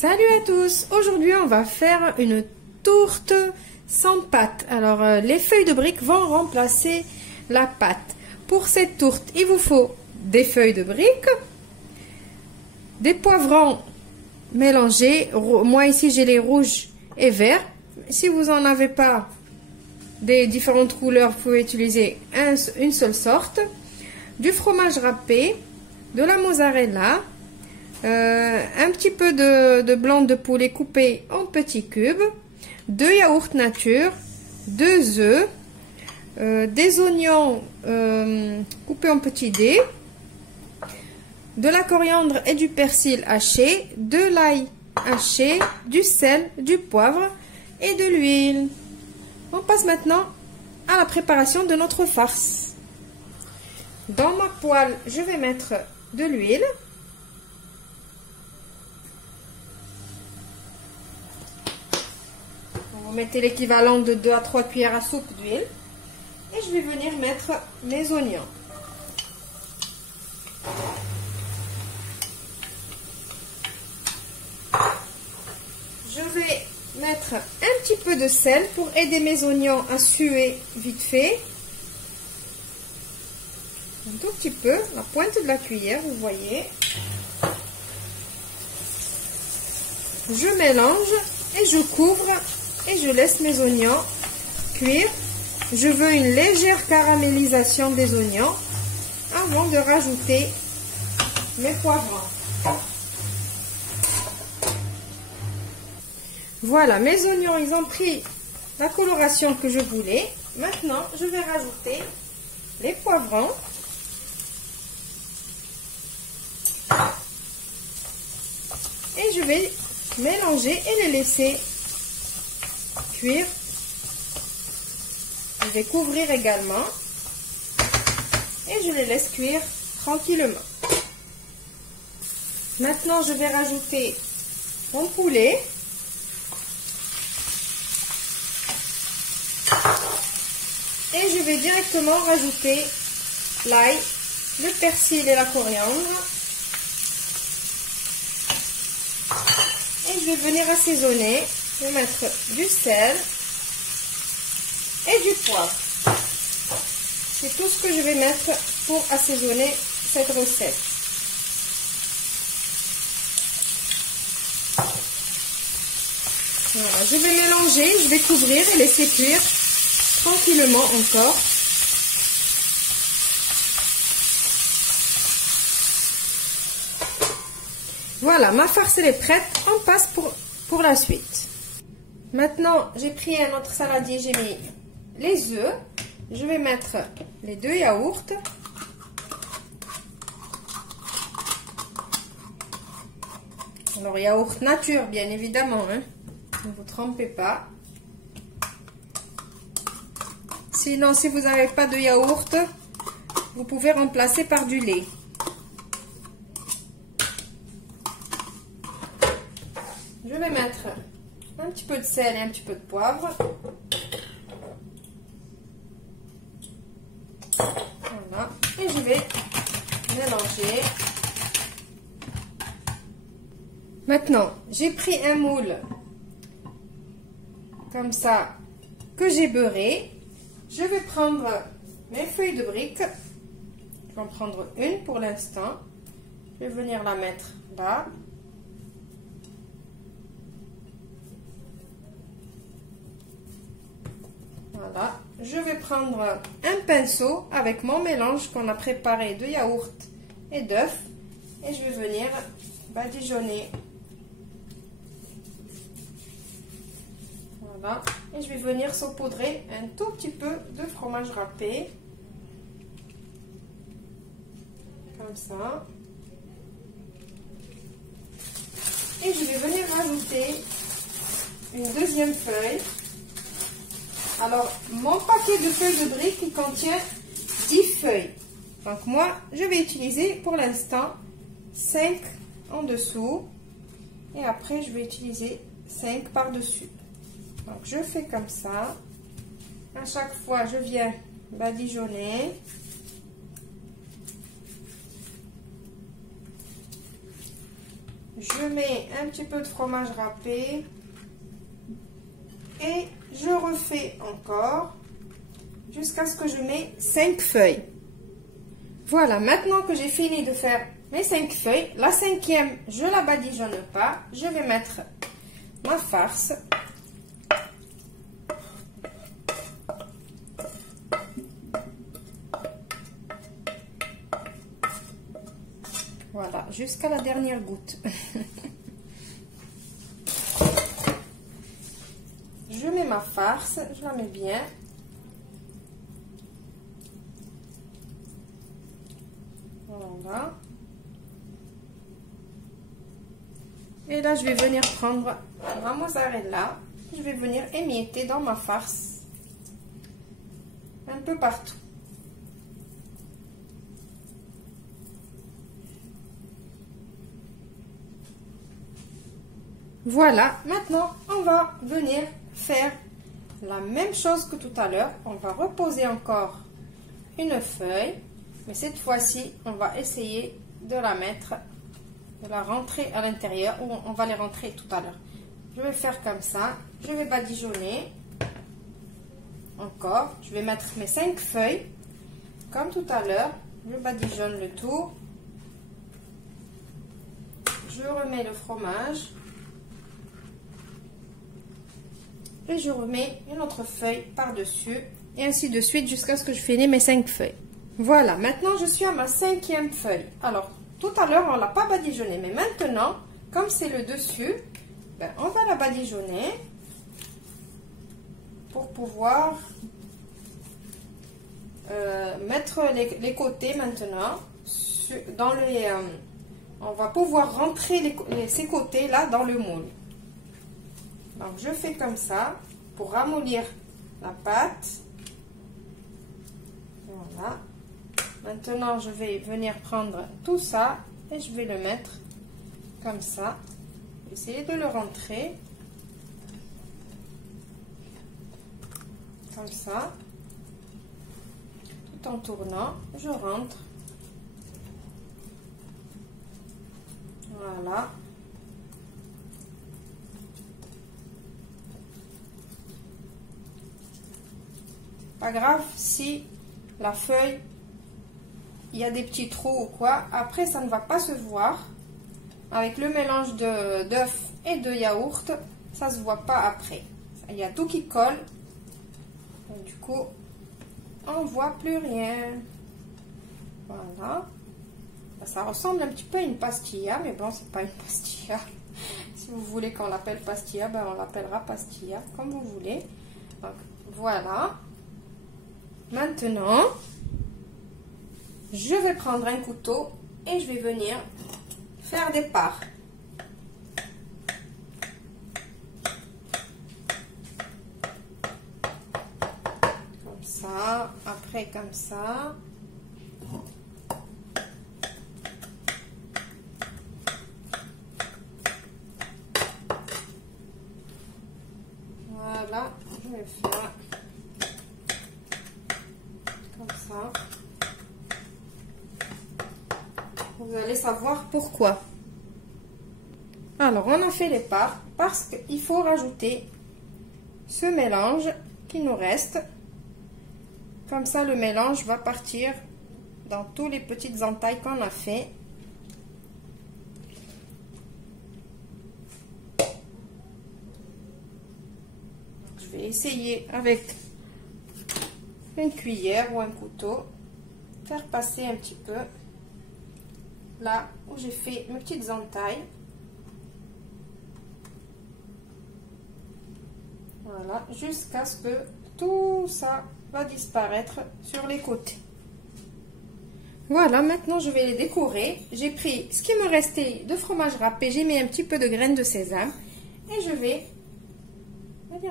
Salut à tous! Aujourd'hui on va faire une tourte sans pâte. Alors les feuilles de briques vont remplacer la pâte. Pour cette tourte il vous faut des feuilles de briques, des poivrons mélangés. Moi ici j'ai les rouges et verts. Si vous n'en avez pas des différentes couleurs, vous pouvez utiliser une seule sorte. Du fromage râpé, de la mozzarella, un petit peu de blanc de poulet coupé en petits cubes, 2 yaourts nature, 2 œufs, des oignons coupés en petits dés, de la coriandre et du persil haché, de l'ail haché, du sel, du poivre et de l'huile. On passe maintenant à la préparation de notre farce. Dans ma poêle, je vais mettre de l'huile. Vous mettez l'équivalent de 2 à 3 cuillères à soupe d'huile. Et je vais venir mettre mes oignons. Je vais mettre un petit peu de sel pour aider mes oignons à suer vite fait. Un tout petit peu, la pointe de la cuillère, vous voyez. Je mélange et je couvre et je laisse mes oignons cuire. Je veux une légère caramélisation des oignons avant de rajouter mes poivrons. Voilà, mes oignons, ils ont pris la coloration que je voulais. Maintenant, je vais rajouter les poivrons. Et je vais mélanger et les laisser cuire. Je vais couvrir également. Et je les laisse cuire tranquillement. Maintenant, je vais rajouter mon poulet. Et je vais directement rajouter l'ail, le persil et la coriandre. Et je vais venir assaisonner. Je vais mettre du sel et du poivre. C'est tout ce que je vais mettre pour assaisonner cette recette. Voilà, je vais mélanger, je vais couvrir et laisser cuire tranquillement encore. Voilà, ma farce elle est prête. On passe pour la suite. Maintenant, j'ai pris un autre saladier, j'ai mis les œufs. Je vais mettre les 2 yaourts. Alors, yaourt nature, bien évidemment. Hein. Ne vous trompez pas. Sinon, si vous n'avez pas de yaourt, vous pouvez remplacer par du lait. Je vais mettre un petit peu de sel et un petit peu de poivre. Voilà. Et je vais mélanger. Maintenant, j'ai pris un moule comme ça que j'ai beurré. Je vais prendre mes feuilles de briques. Je vais en prendre une pour l'instant. Je vais venir la mettre là. Voilà, je vais prendre un pinceau avec mon mélange qu'on a préparé de yaourt et d'œufs et je vais venir badigeonner. Voilà, et je vais venir saupoudrer un tout petit peu de fromage râpé. Comme ça. Et je vais venir rajouter une deuxième feuille. Alors, mon paquet de feuilles de briques, il contient 10 feuilles. Donc, moi, je vais utiliser pour l'instant 5 en dessous. Et après, je vais utiliser 5 par-dessus. Donc, je fais comme ça. À chaque fois, je viens badigeonner. je mets un petit peu de fromage râpé et je refais encore jusqu'à ce que je mets 5 feuilles. Voilà, maintenant que j'ai fini de faire mes 5 feuilles, la cinquième, je la badigeonne pas. Je vais mettre ma farce. Voilà, jusqu'à la dernière goutte. Je mets ma farce, je la mets bien. Voilà. Et là, je vais venir prendre ma mozzarella. Je vais venir émietter dans ma farce. Un peu partout. Voilà, maintenant, on va venir faire la même chose que tout à l'heure. On va reposer encore une feuille. Mais cette fois-ci, on va essayer de la mettre, de la rentrer à l'intérieur, ou on va les rentrer tout à l'heure. Je vais faire comme ça. Je vais badigeonner. Encore. Je vais mettre mes 5 feuilles. Comme tout à l'heure, je badigeonne le tout. Je remets le fromage. Et je remets une autre feuille par-dessus. Et ainsi de suite jusqu'à ce que je finisse mes 5 feuilles. Voilà, maintenant je suis à ma 5e feuille. Alors, tout à l'heure, on ne l'a pas badigeonnée. Mais maintenant, comme c'est le dessus, ben, on va la badigeonner pour pouvoir mettre les côtés maintenant. Dans les, on va pouvoir rentrer ces côtés-là dans le moule. Donc, je fais comme ça pour ramollir la pâte. Voilà. Maintenant, je vais venir prendre tout ça et je vais le mettre comme ça. Essayer de le rentrer. Comme ça. Tout en tournant, je rentre. Voilà. Pas grave si la feuille, il y a des petits trous ou quoi. Après, ça ne va pas se voir. Avec le mélange d'œufs et de yaourt, ça ne se voit pas après. Il y a tout qui colle. Et du coup, on ne voit plus rien. Voilà. Ça ressemble un petit peu à une pastilla, mais bon, c'est pas une pastilla. Si vous voulez qu'on l'appelle pastilla, ben on l'appellera pastilla, comme vous voulez. Donc, voilà. Maintenant, je vais prendre un couteau et je vais venir faire des parts. Comme ça, après comme ça. Voilà, je vais faire comme ça. Vous allez savoir pourquoi. Alors, on a fait les parts parce qu'il faut rajouter ce mélange qui nous reste. Comme ça, le mélange va partir dans toutes les petites entailles qu'on a fait. Je vais essayer avec une cuillère ou un couteau, faire passer un petit peu là où j'ai fait mes petites entailles. Voilà, jusqu'à ce que tout ça va disparaître sur les côtés. Voilà, maintenant je vais les décorer. J'ai pris ce qui me restait de fromage râpé, j'ai mis un petit peu de graines de sésame et je vais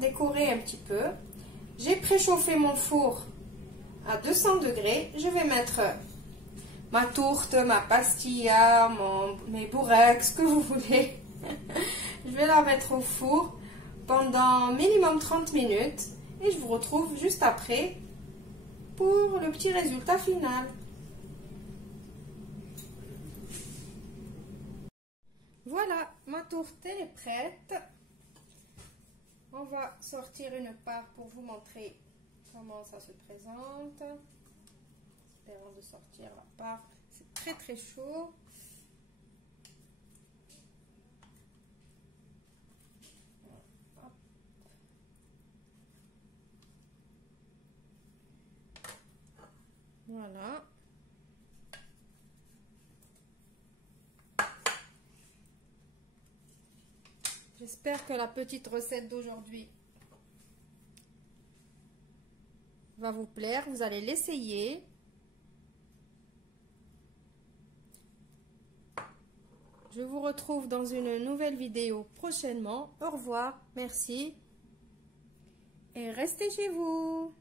décorer un petit peu. J'ai préchauffé mon four à 200 degrés. Je vais mettre ma tourte, ma pastilla, mes bourrecs, ce que vous voulez. Je vais la mettre au four pendant minimum 30 minutes et je vous retrouve juste après pour le petit résultat final. voilà, ma tourte elle est prête. On va sortir une part pour vous montrer comment ça se présente. Espérons de sortir la part. C'est très très chaud. Voilà. J'espère que la petite recette d'aujourd'hui va vous plaire. Vous allez l'essayer. Je vous retrouve dans une nouvelle vidéo prochainement. Au revoir, merci et restez chez vous.